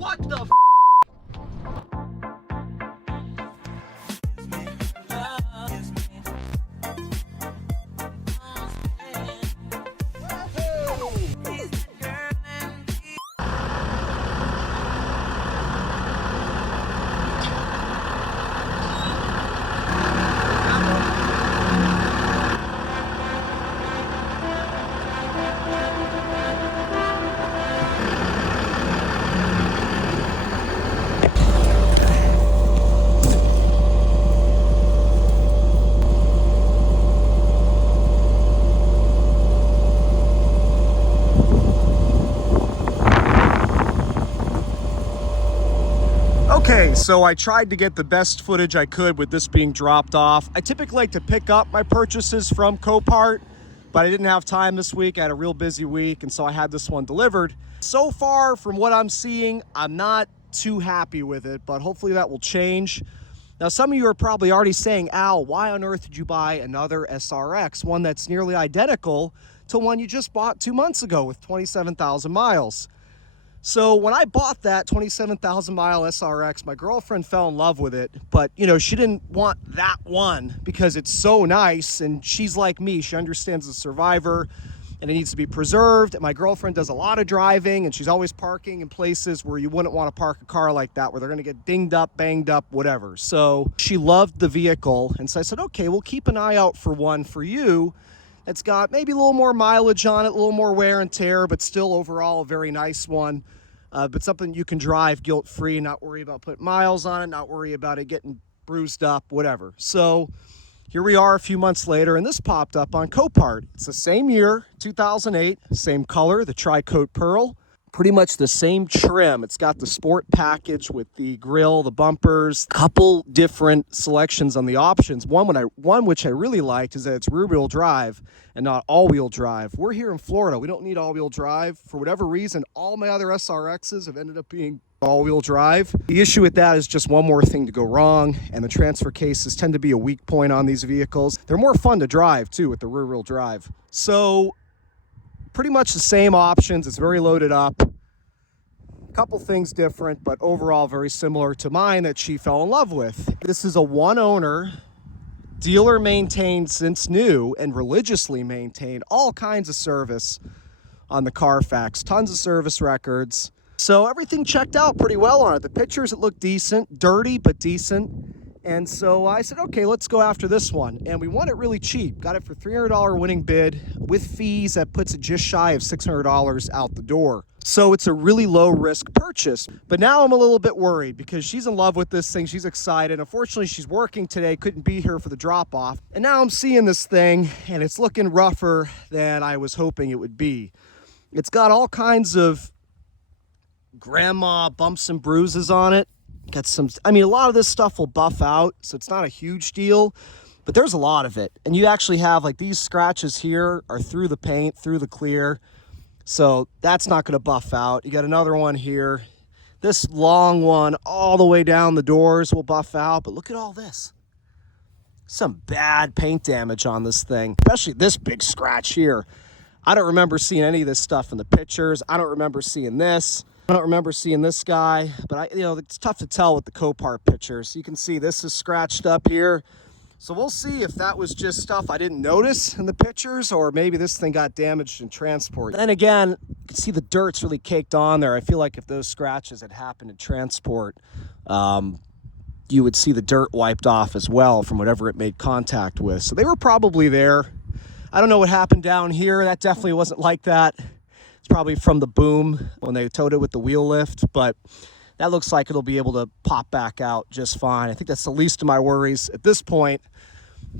What the f? Okay, so I tried to get the best footage I could with this being dropped off. I typically like to pick up my purchases from Copart, but I didn't have time this week. I had a real busy week, and so I had this one delivered. So far, from what I'm seeing, I'm not too happy with it, but hopefully that will change. Now, some of you are probably already saying, Al, why on earth did you buy another SRX, one that's nearly identical to one you just bought 2 months ago with 27,000 miles? So when I bought that 27,000 mile SRX, my girlfriend fell in love with it, but you know, she didn't want that one because it's so nice, and she's like me, she understands the Survivor and it needs to be preserved. And my girlfriend does a lot of driving, and she's always parking in places where you wouldn't want to park a car like that, where they're going to get dinged up, banged up, whatever. So she loved the vehicle, and so I said, okay, we'll keep an eye out for one for you. It's got maybe a little more mileage on it, a little more wear and tear, but still overall a very nice one. But something you can drive guilt-free, not worry about putting miles on it, not worry about it getting bruised up, whatever. So here we are a few months later, and this popped up on Copart. It's the same year, 2008, same color, the Tri-Coat Pearl. Pretty much the same trim. It's got the sport package with the grille, the bumpers, couple different selections on the options. One which I really liked is that it's rear-wheel drive and not all-wheel drive. We're here in Florida. We don't need all-wheel drive. For whatever reason, all my other SRXs have ended up being all-wheel drive. The issue with that is just one more thing to go wrong, and the transfer cases tend to be a weak point on these vehicles. They're more fun to drive, too, with the rear-wheel drive. So pretty much the same options. It's very loaded up. A couple things different, but overall very similar to mine that she fell in love with. This is a one-owner, dealer maintained since new, and religiously maintained. All kinds of service on the Carfax, tons of service records. So everything checked out pretty well on it. The pictures, it looked decent, dirty, but decent. And so I said, okay, let's go after this one. And we won it really cheap. Got it for $300 winning bid with fees. That puts it just shy of $600 out the door. So it's a really low risk purchase. But now I'm a little bit worried because she's in love with this thing. She's excited. Unfortunately, she's working today, couldn't be here for the drop off. And now I'm seeing this thing and it's looking rougher than I was hoping it would be. It's got all kinds of grandma bumps and bruises on it. Got some, I mean, a lot of this stuff will buff out, so it's not a huge deal, but there's a lot of it. And you actually have, like, these scratches here are through the paint, through the clear, so that's not going to buff out. You got another one here. This long one all the way down the doors will buff out, but look at all this. Some bad paint damage on this thing, especially this big scratch here. I don't remember seeing any of this stuff in the pictures. I don't remember seeing this. I don't remember seeing this guy, but it's tough to tell with the Copart pictures. You can see this is scratched up here. So we'll see if that was just stuff I didn't notice in the pictures, or maybe this thing got damaged in transport. Then again, you can see the dirt's really caked on there. I feel like if those scratches had happened in transport, you would see the dirt wiped off as well from whatever it made contact with. So they were probably there. I don't know what happened down here. That definitely wasn't like that. It's probably from the boom when they towed it with the wheel lift, but that looks like it'll be able to pop back out just fine. I think that's the least of my worries at this point,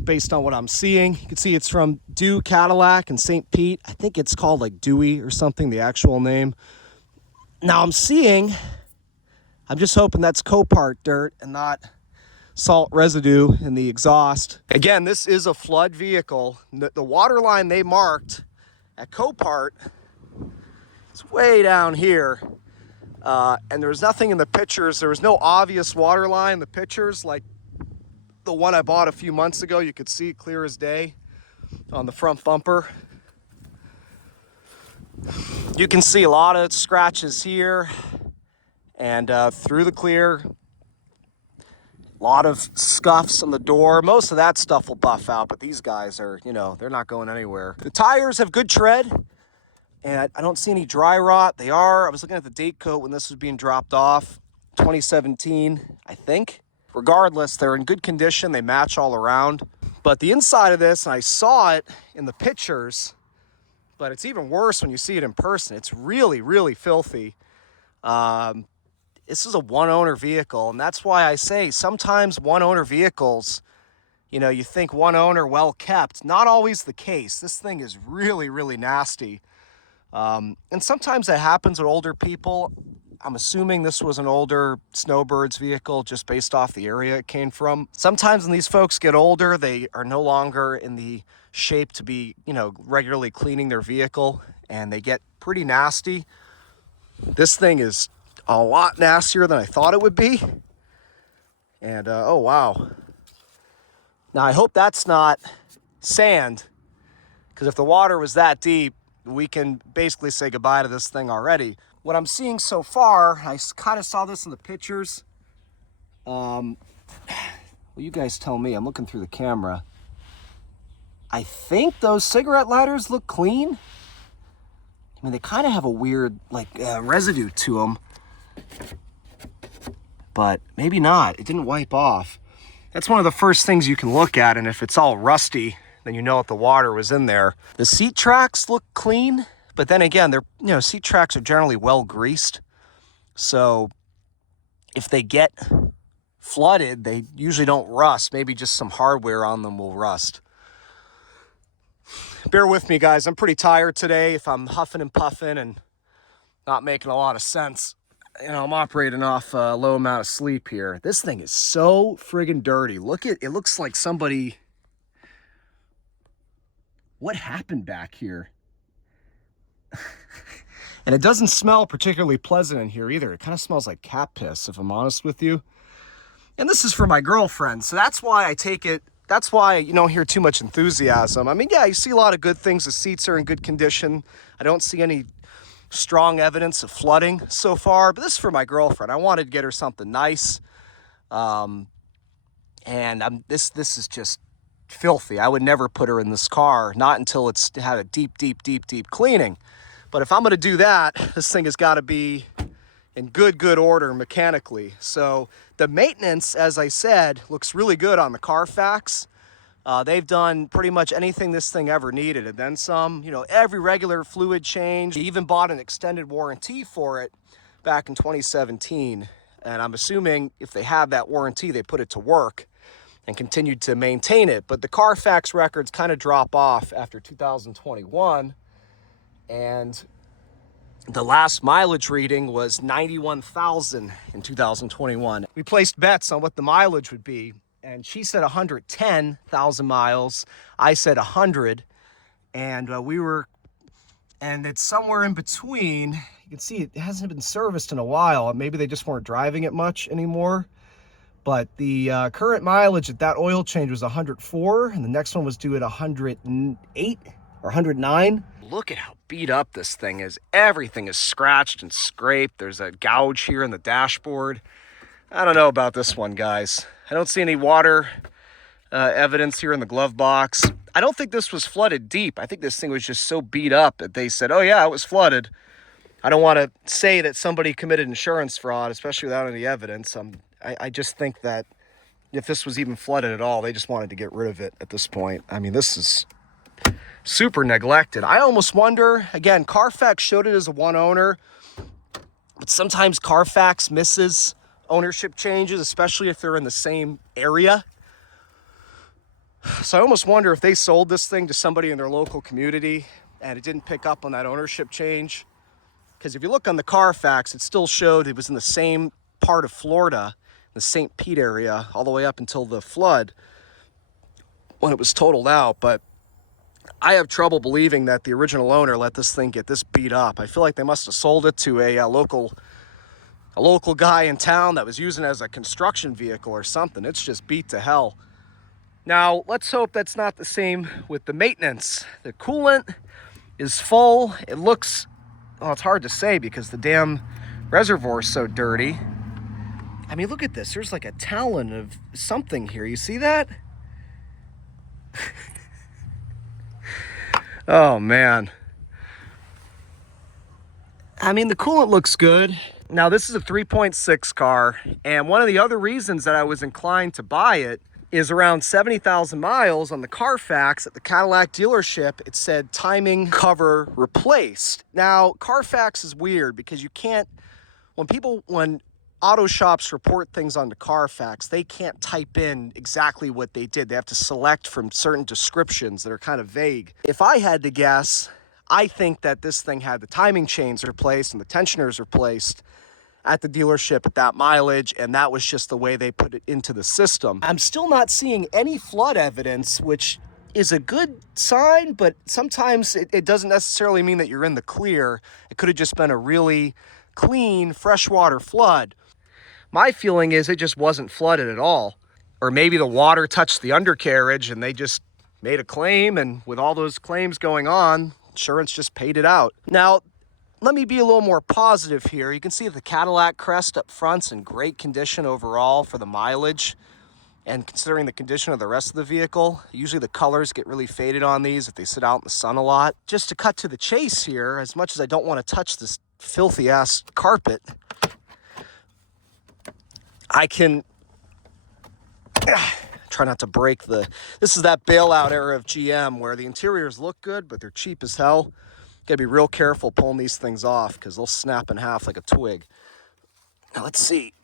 based on what I'm seeing. You can see it's from Dew Cadillac in St. Pete. I think it's called like Dewey or something, the actual name. Now I'm just hoping that's Copart dirt and not salt residue in the exhaust. Again, this is a flood vehicle. The water line they marked at Copart, it's way down here. And there's nothing in the pictures. There was no obvious water line in the pictures like the one I bought a few months ago. You could see it clear as day on the front bumper. You can see a lot of scratches here And through the clear, a lot of scuffs on the door. Most of that stuff will buff out, but these guys are, you know, they're not going anywhere. The tires have good tread, and I don't see any dry rot. They are. I was looking at the date coat when this was being dropped off, 2017, I think. Regardless, they're in good condition. They match all around. But the inside of this, and I saw it in the pictures, but it's even worse when you see it in person. It's really, really filthy. This is a one-owner vehicle, and that's why I say sometimes one-owner vehicles, you know, you think one owner, well kept. Not always the case. This thing is really, really nasty. And sometimes that happens with older people. I'm assuming this was an older Snowbird's vehicle just based off the area it came from. Sometimes when these folks get older, they are no longer in the shape to be, you know, regularly cleaning their vehicle, and they get pretty nasty. This thing is a lot nastier than I thought it would be. And, oh, wow. Now, I hope that's not sand, because if the water was that deep, we can basically say goodbye to this thing already. What I'm seeing so far, I kind of saw this in the pictures. Well, you guys tell me. I'm looking through the camera. I think those cigarette lighters look clean. I mean, they kind of have a weird, like, residue to them. But maybe not. It didn't wipe off. That's one of the first things you can look at, and if it's all rusty, then you know if the water was in there. The seat tracks look clean, but then again, they're, you know, seat tracks are generally well greased. So if they get flooded, they usually don't rust. Maybe just some hardware on them will rust. Bear with me, guys. I'm pretty tired today. If I'm huffing and puffing and not making a lot of sense, you know, I'm operating off a low amount of sleep here. This thing is so friggin' dirty. Look at it. Looks like somebody... What happened back here? And it doesn't smell particularly pleasant in here either. It kind of smells like cat piss, if I'm honest with you. And this is for my girlfriend, so that's why I take it. That's why you don't hear too much enthusiasm. I mean, yeah, you see a lot of good things. The seats are in good condition. I don't see any strong evidence of flooding so far, but this is for my girlfriend. I wanted to get her something nice. And this is just filthy. I would never put her in this car, not until it's had a deep cleaning. But if I'm going to do that, this thing has got to be in good order mechanically. So the maintenance, as I said, looks really good on the Carfax. They've done pretty much anything this thing ever needed, and then some. You know, every regular fluid change. They even bought an extended warranty for it back in 2017. And I'm assuming if they have that warranty, they put it to work and continued to maintain it. But the Carfax records kind of drop off after 2021. And the last mileage reading was 91,000 in 2021. We placed bets on what the mileage would be, and she said 110,000 miles. I said 100, and and it's somewhere in between. You can see it hasn't been serviced in a while. Maybe they just weren't driving it much anymore. But the current mileage at that oil change was 104, and the next one was due at 108 or 109. Look at how beat up this thing is. Everything is scratched and scraped. There's a gouge here in the dashboard. I don't know about this one, guys. I don't see any water evidence here in the glove box. I don't think this was flooded deep. I think this thing was just so beat up that they said, oh yeah, it was flooded. I don't want to say that somebody committed insurance fraud, especially without any evidence. I just think that if this was even flooded at all, they just wanted to get rid of it at this point. I mean, this is super neglected. I almost wonder, again, Carfax showed it as a one owner, but sometimes Carfax misses ownership changes, especially if they're in the same area. So I almost wonder if they sold this thing to somebody in their local community and it didn't pick up on that ownership change. Because if you look on the Carfax, it still showed it was in the same part of Florida, the St. Pete area, all the way up until the flood when it was totaled out. But I have trouble believing that the original owner let this thing get this beat up. I feel like they must have sold it to a local guy in town that was using it as a construction vehicle or something. It's just beat to hell. Now, let's hope that's not the same with the maintenance. The coolant is full. It looks, well, it's hard to say because the damn reservoir's so dirty. I mean, look at this. There's like a talon of something here. You see that? Oh, man. I mean, the coolant looks good. Now, this is a 3.6 car, and one of the other reasons that I was inclined to buy it is around 70,000 miles on the Carfax at the Cadillac dealership. It said timing cover replaced. Now, Carfax is weird because you can't, when auto shops report things onto Carfax, they can't type in exactly what they did. They have to select from certain descriptions that are kind of vague. If I had to guess, I think that this thing had the timing chains replaced and the tensioners replaced at the dealership at that mileage, and that was just the way they put it into the system. I'm still not seeing any flood evidence, which is a good sign, but sometimes it doesn't necessarily mean that you're in the clear. It could have just been a really clean freshwater flood. My feeling is it just wasn't flooded at all. Or maybe the water touched the undercarriage and they just made a claim, and with all those claims going on, insurance just paid it out. Now, let me be a little more positive here. You can see the Cadillac crest up front's in great condition overall for the mileage. And considering the condition of the rest of the vehicle, usually the colors get really faded on these if they sit out in the sun a lot. Just to cut to the chase here, as much as I don't want to touch this filthy ass carpet, I can try not to break this is that bailout era of GM where the interiors look good, but they're cheap as hell. Gotta be real careful pulling these things off because they'll snap in half like a twig. Now let's see.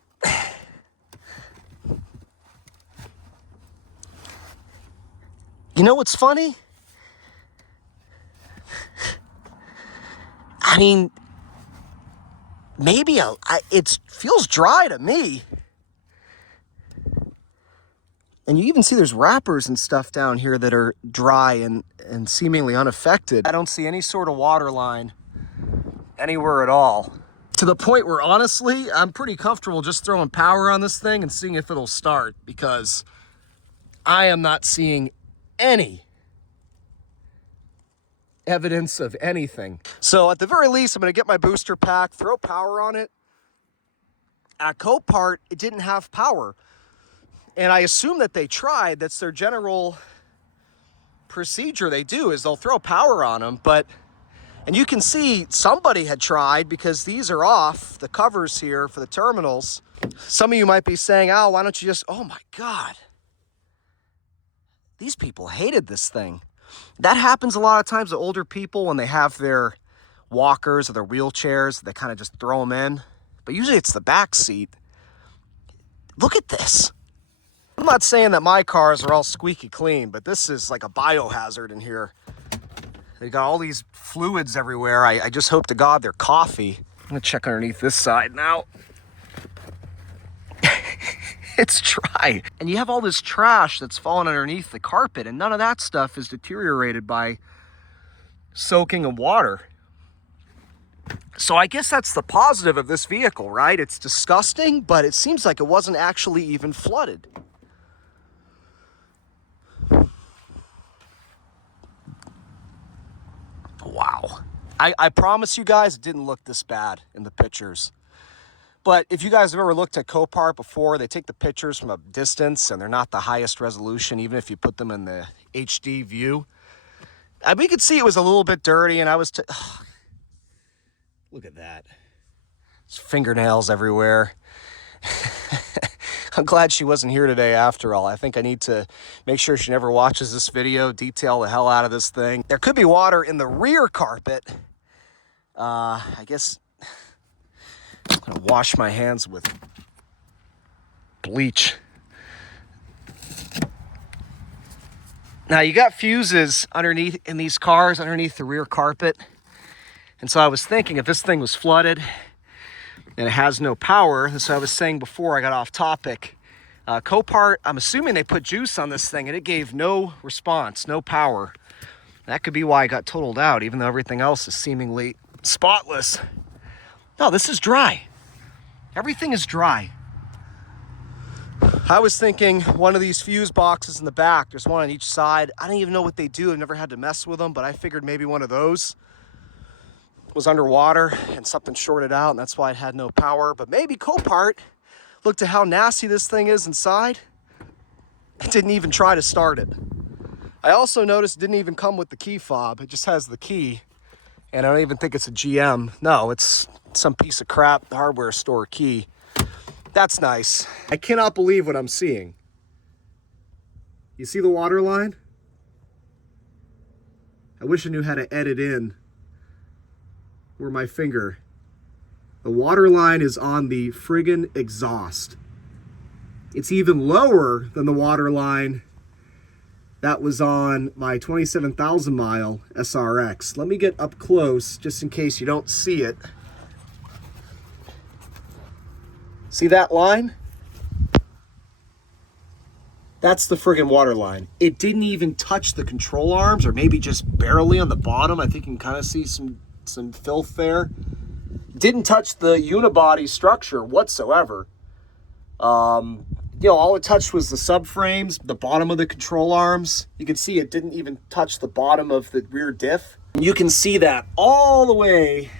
You know what's funny? I mean, maybe it feels dry to me. And you even see there's wrappers and stuff down here that are dry and seemingly unaffected. I don't see any sort of water line anywhere at all. To the point where, honestly, I'm pretty comfortable just throwing power on this thing and seeing if it'll start, because I am not seeing any evidence of anything. So at the very least, I'm gonna get my booster pack, throw power on it. At Copart, it didn't have power. And I assume that they tried. That's their general procedure. They do is they'll throw power on them, and you can see somebody had tried because these are off, the covers here for the terminals. Some of you might be saying, oh, why don't you just, oh my God. These people hated this thing. That happens a lot of times to older people when they have their walkers or their wheelchairs, they kind of just throw them in. But usually it's the back seat. Look at this. I'm not saying that my cars are all squeaky clean, but this is like a biohazard in here. They got all these fluids everywhere. I just hope to God they're coffee. I'm gonna check underneath this side now. It's dry. And you have all this trash that's fallen underneath the carpet, and none of that stuff is deteriorated by soaking in water. So I guess that's the positive of this vehicle, right? It's disgusting, but it seems like it wasn't actually even flooded. Wow. I promise you guys it didn't look this bad in the pictures. But if you guys have ever looked at Copart before, they take the pictures from a distance and they're not the highest resolution, even if you put them in the HD view. We could see it was a little bit dirty, and I was... Look at that. There's fingernails everywhere. I'm glad she wasn't here today after all. I think I need to make sure she never watches this video, detail the hell out of this thing. There could be water in the rear carpet. I guess I'm gonna wash my hands with bleach. Now you got fuses underneath in these cars, underneath the rear carpet. And so I was thinking if this thing was flooded and it has no power, as I was saying before I got off topic, Copart, I'm assuming they put juice on this thing and it gave no response, no power. That could be why it got totaled out, even though everything else is seemingly spotless. No, this is dry. Everything is dry. I was thinking one of these fuse boxes in the back, there's one on each side. I don't even know what they do. I've never had to mess with them, but I figured maybe one of those was underwater and something shorted out, and that's why it had no power. But maybe Copart looked at how nasty this thing is inside. It didn't even try to start it. I also noticed it didn't even come with the key fob. It just has the key, and I don't even think it's a GM. No, it's some piece of crap hardware store key. That's nice. I cannot believe what I'm seeing. You see the water line? I wish I knew how to edit in where my finger. The water line is on the friggin' exhaust. It's even lower than the water line that was on my 27,000 mile SRX. Let me get up close just in case you don't see it. See that line? That's the friggin' water line. It didn't even touch the control arms, or maybe just barely on the bottom. I think you can kind of see some filth there. Didn't touch the unibody structure whatsoever. You know, all it touched was the subframes, the bottom of the control arms. You can see it didn't even touch the bottom of the rear diff. You can see that all the way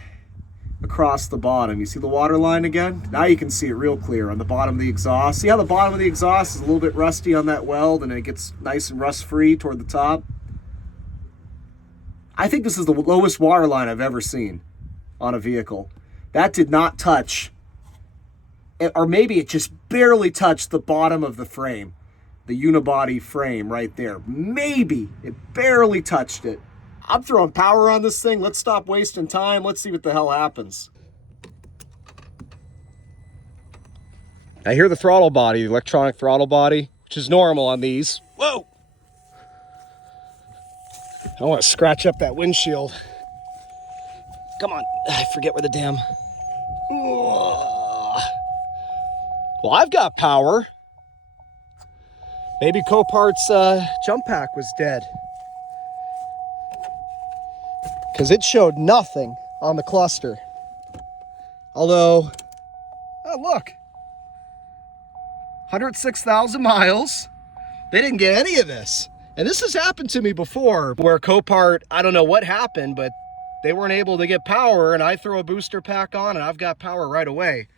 across the bottom. You see the water line again? Now you can see it real clear on the bottom of the exhaust. See how the bottom of the exhaust is a little bit rusty on that weld, and it gets nice and rust-free toward the top? I think this is the lowest water line I've ever seen on a vehicle. That did not touch, or maybe it just barely touched the bottom of the frame, the unibody frame right there. Maybe it barely touched it. I'm throwing power on this thing. Let's stop wasting time. Let's see what the hell happens. I hear the throttle body, the electronic throttle body, which is normal on these. Whoa! I want to scratch up that windshield. Come on. I forget where the damn... Well, I've got power. Maybe Copart's jump pack was dead, because it showed nothing on the cluster. Although, oh look, 106,000 miles. They didn't get any of this. And this has happened to me before, where Copart, I don't know what happened, but they weren't able to get power, and I throw a booster pack on and I've got power right away.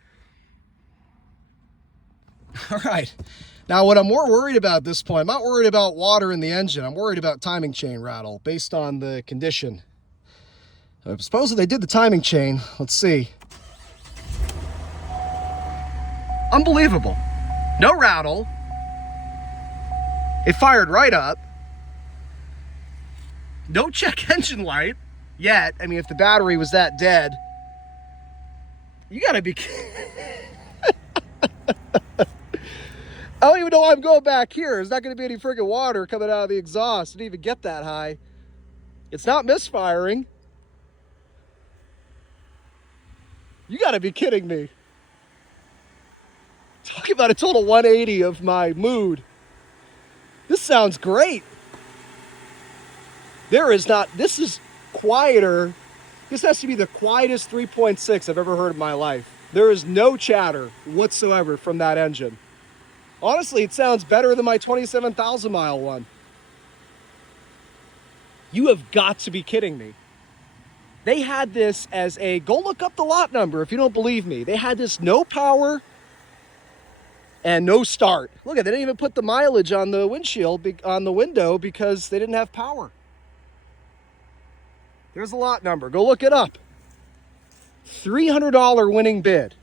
All right. Now, what I'm more worried about at this point, I'm not worried about water in the engine. I'm worried about timing chain rattle based on the condition. Suppose they did the timing chain. Let's see. Unbelievable. No rattle. It fired right up. No check engine light yet. I mean, if the battery was that dead, you gotta be kidding. I don't even know why I'm going back here. There's not going to be any friggin' water coming out of the exhaust. It didn't even get that high. It's not misfiring. You got to be kidding me. Talking about a total 180 of my mood. This sounds great. This is quieter. This has to be the quietest 3.6 I've ever heard in my life. There is no chatter whatsoever from that engine. Honestly, it sounds better than my 27,000 mile one. You have got to be kidding me. They had this as a, go look up the lot number if you don't believe me. They had this no power and no start. Look at, they didn't even put the mileage on the windshield, on the window, because they didn't have power. There's the lot number. Go look it up. $300 winning bid.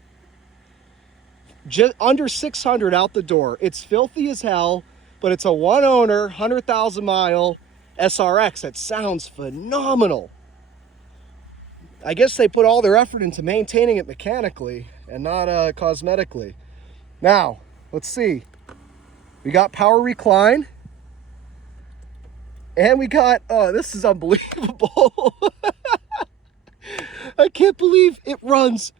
Just under 600 out the door. It's filthy as hell, but it's a one owner, 100,000 mile SRX. That sounds phenomenal. I guess they put all their effort into maintaining it mechanically and not cosmetically. Now, let's see. We got power recline. And we got, oh, this is unbelievable. I can't believe it runs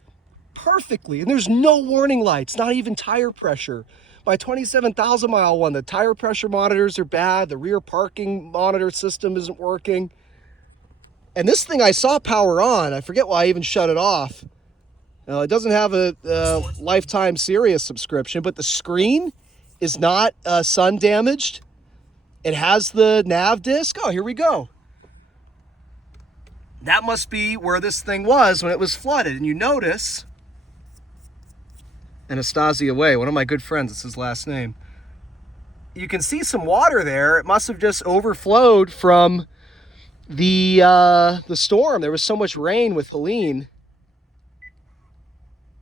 perfectly, and there's no warning lights, not even tire pressure. My 27,000 mile one, the tire pressure monitors are bad, the rear parking monitor system isn't working. And this thing I saw power on, I forget why I even shut it off. It doesn't have a lifetime Sirius subscription, but the screen is not sun damaged. It has the nav disc. Oh, here we go. That must be where this thing was when it was flooded. And you notice, Anastasia Way, one of my good friends, it's his last name. You can see some water there. It must have just overflowed from the storm. There was so much rain with Helene.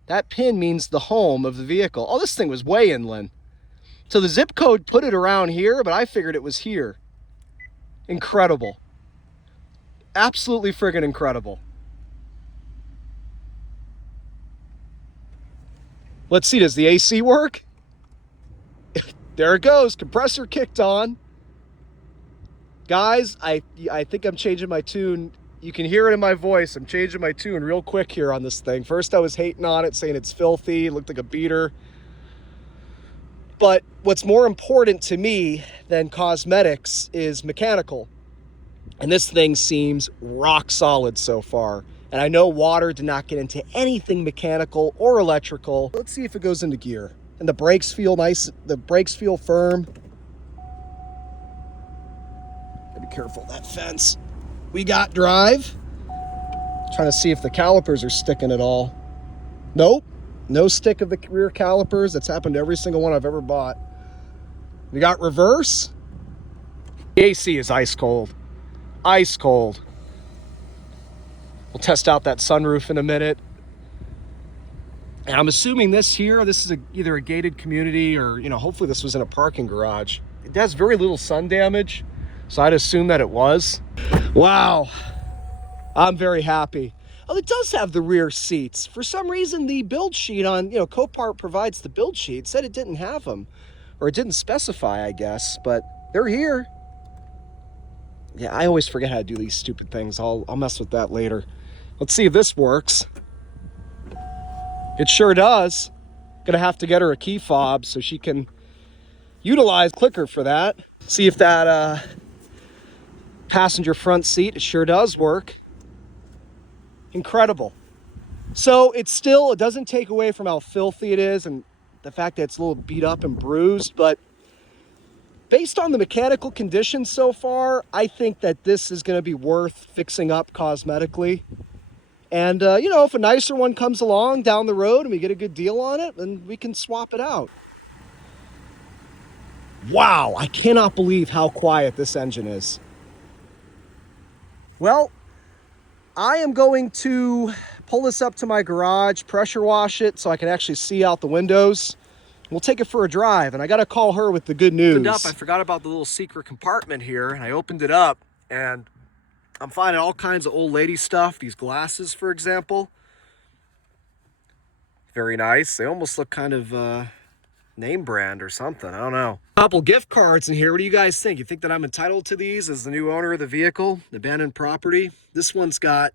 That pin means the home of the vehicle. Oh, this thing was way inland. So the zip code put it around here, but I figured it was here. Incredible. Absolutely friggin' incredible. Let's see, does the AC work? There it goes, compressor kicked on. Guys, I think I'm changing my tune. You can hear it in my voice. I'm changing my tune real quick here on this thing. First I was hating on it, saying it's filthy, it looked like a beater. But what's more important to me than cosmetics is mechanical. And this thing seems rock solid so far. And I know water did not get into anything mechanical or electrical. Let's see if it goes into gear. And the brakes feel nice. The brakes feel firm. Gotta be careful of that fence. We got drive. Trying to see if the calipers are sticking at all. Nope. No stick of the rear calipers. That's happened to every single one I've ever bought. We got reverse. The AC is ice cold. Ice cold. We'll test out that sunroof in a minute. And I'm assuming this is either a gated community or, hopefully this was in a parking garage. It has very little sun damage, so I'd assume that it was. Wow. I'm very happy. Oh, it does have the rear seats. For some reason, the build sheet on, Copart provides the build sheet. It said it didn't have them, or it didn't specify, I guess, but they're here. Yeah, I always forget how to do these stupid things. I'll mess with that later. Let's see if this works. It sure does. Gonna have to get her a key fob so she can utilize clicker for that. See if that passenger front seat, it sure does work. Incredible. So it doesn't take away from how filthy it is and the fact that it's a little beat up and bruised, but based on the mechanical conditions so far, I think that this is going to be worth fixing up cosmetically. And, if a nicer one comes along down the road and we get a good deal on it, then we can swap it out. Wow, I cannot believe how quiet this engine is. Well, I am going to pull this up to my garage, pressure wash it so I can actually see out the windows. We'll take it for a drive, and I got to call her with the good news. I forgot about the little secret compartment here, and I opened it up, and I'm finding all kinds of old lady stuff. These glasses, for example. Very nice. They almost look kind of name brand or something. I don't know. A couple gift cards in here. What do you guys think? You think that I'm entitled to these as the new owner of the vehicle? Abandoned property. This one's got,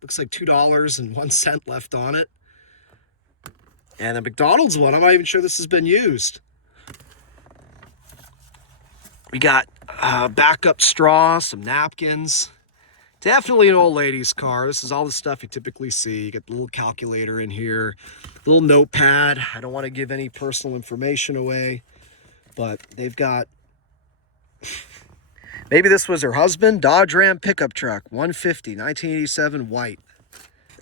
looks like $2.01 left on it. And the McDonald's one, I'm not even sure this has been used. We got backup straw, some napkins. Definitely an old lady's car. This is all the stuff you typically see. You got the little calculator in here, little notepad. I don't want to give any personal information away, but they've got, maybe this was her husband, Dodge Ram pickup truck, 150, 1987, white.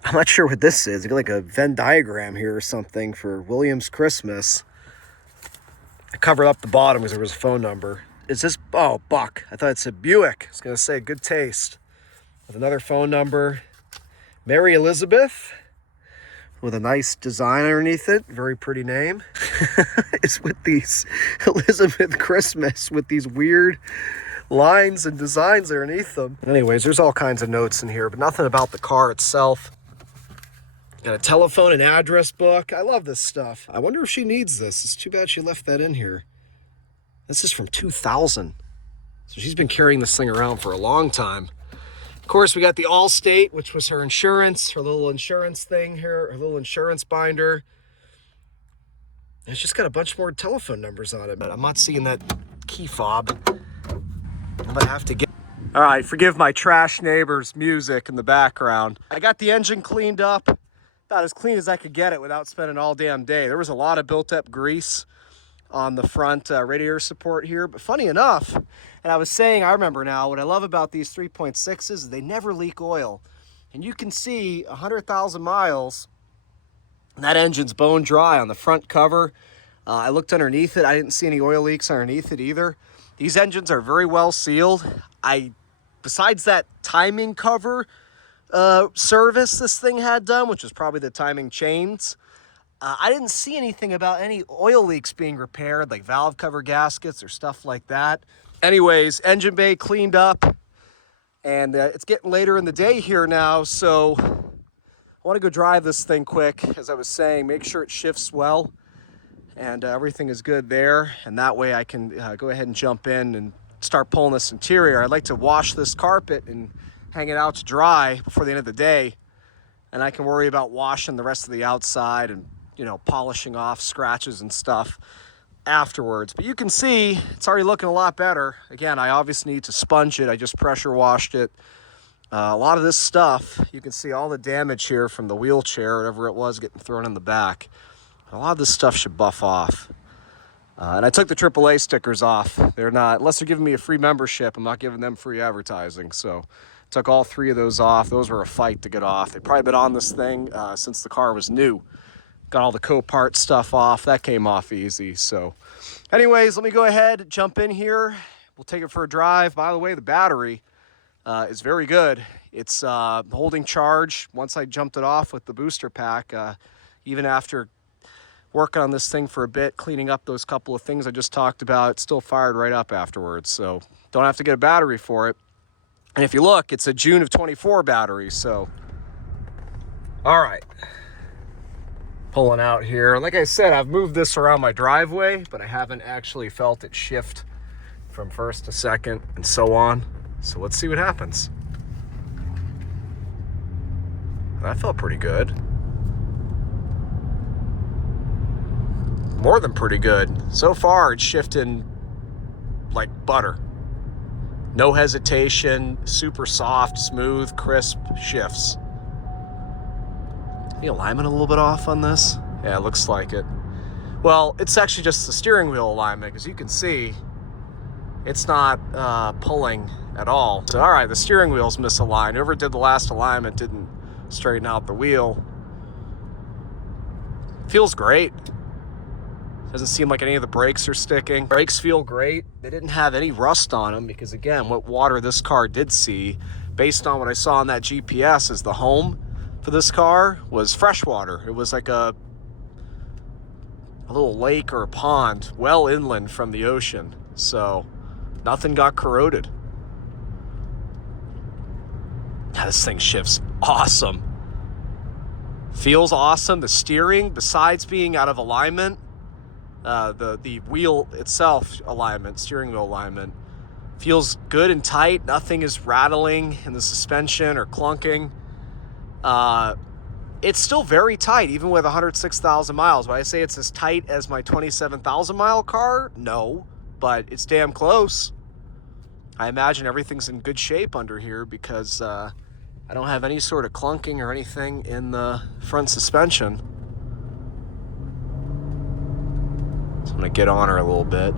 I'm not sure what this is. You got like a Venn diagram here or something for Williams Christmas. I covered up the bottom because there was a phone number. Is this, oh, Buck. I thought it said Buick. I was going to say good taste. With another phone number. Mary Elizabeth with a nice design underneath it. Very pretty name. It's with these Elizabeth Christmas with these weird lines and designs underneath them. Anyways, there's all kinds of notes in here, but nothing about the car itself. Got a telephone and address book. I love this stuff. I wonder if she needs this. It's too bad she left that in here. This is from 2000. So she's been carrying this thing around for a long time. Of course, we got the Allstate, which was her insurance, her little insurance thing here, her little insurance binder. And it's just got a bunch more telephone numbers on it, but I'm not seeing that key fob. I'm gonna have to get... All right, forgive my trash neighbor's music in the background. I got the engine cleaned up. About as clean as I could get it without spending all damn day. There was a lot of built up grease on the front radiator support here. But funny enough, and I was saying, I remember now, what I love about these 3.6s is they never leak oil. And you can see 100,000 miles, and that engine's bone dry on the front cover. I looked underneath it. I didn't see any oil leaks underneath it either. These engines are very well sealed. Besides that timing cover service this thing had done, which was probably the timing chains, I didn't see anything about any oil leaks being repaired, like valve cover gaskets or stuff like that. Anyways, engine bay cleaned up, and it's getting later in the day here now, so I want to go drive this thing quick. As I was saying, make sure it shifts well, and everything is good there, and that way I can go ahead and jump in and start pulling this interior. I'd like to wash this carpet and hang it out to dry before the end of the day, and I can worry about washing the rest of the outside and, you know, polishing off scratches and stuff afterwards. But you can see it's already looking a lot better. Again, I obviously need to sponge it. I just pressure washed it. A lot of this stuff, you can see all the damage here from the wheelchair, whatever it was, getting thrown in the back. A lot of this stuff should buff off. And I took the AAA stickers off. They're not, unless they're giving me a free membership, I'm not giving them free advertising. So took all 3 of those off. Those were a fight to get off. They've probably been on this thing since the car was new. Got all the Copart stuff off. That came off easy. So anyways, let me go ahead, jump in here. We'll take it for a drive. By the way, the battery is very good. It's holding charge once I jumped it off with the booster pack. Even after working on this thing for a bit, cleaning up those couple of things I just talked about, it still fired right up afterwards. So don't have to get a battery for it. And if you look, it's a June of 24 battery. So, all right. Pulling out here. Like I said, I've moved this around my driveway, but I haven't actually felt it shift from first to second and so on. So let's see what happens. That felt pretty good. More than pretty good. So far, it's shifting like butter. No hesitation, super soft, smooth, crisp shifts. The alignment a little bit off on this? Yeah, it looks like it. Well, it's actually just the steering wheel alignment, because you can see it's not pulling at all. So, all right, the steering wheel's misaligned. Whoever did the last alignment didn't straighten out the wheel. Feels great. Doesn't seem like any of the brakes are sticking. Brakes feel great. They didn't have any rust on them because, again, what water this car did see, based on what I saw on that GPS, is the home for this car was freshwater. It was like a little lake or a pond well inland from the ocean. So nothing got corroded. Now, this thing shifts awesome. Feels awesome. The steering, besides being out of alignment, the wheel itself alignment, steering wheel alignment, feels good and tight. Nothing is rattling in the suspension or clunking. It's still very tight, even with 106,000 miles. Would I say it's as tight as my 27,000 mile car? No, but it's damn close. I imagine everything's in good shape under here because I don't have any sort of clunking or anything in the front suspension. So I'm gonna get on her a little bit.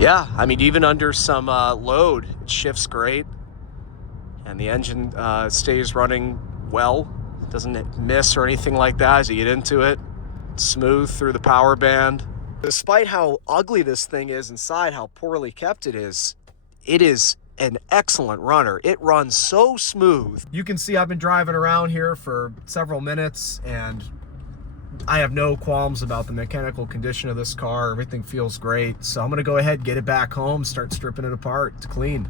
Yeah, I mean, even under some load, it shifts great. And the engine stays running well. It doesn't miss or anything like that as you get into it. It's smooth through the power band. Despite how ugly this thing is inside, how poorly kept it is an excellent runner. It runs so smooth. You can see I've been driving around here for several minutes, and I have no qualms about the mechanical condition of this car. Everything feels great. So I'm gonna go ahead, get it back home, start stripping it apart. It's clean.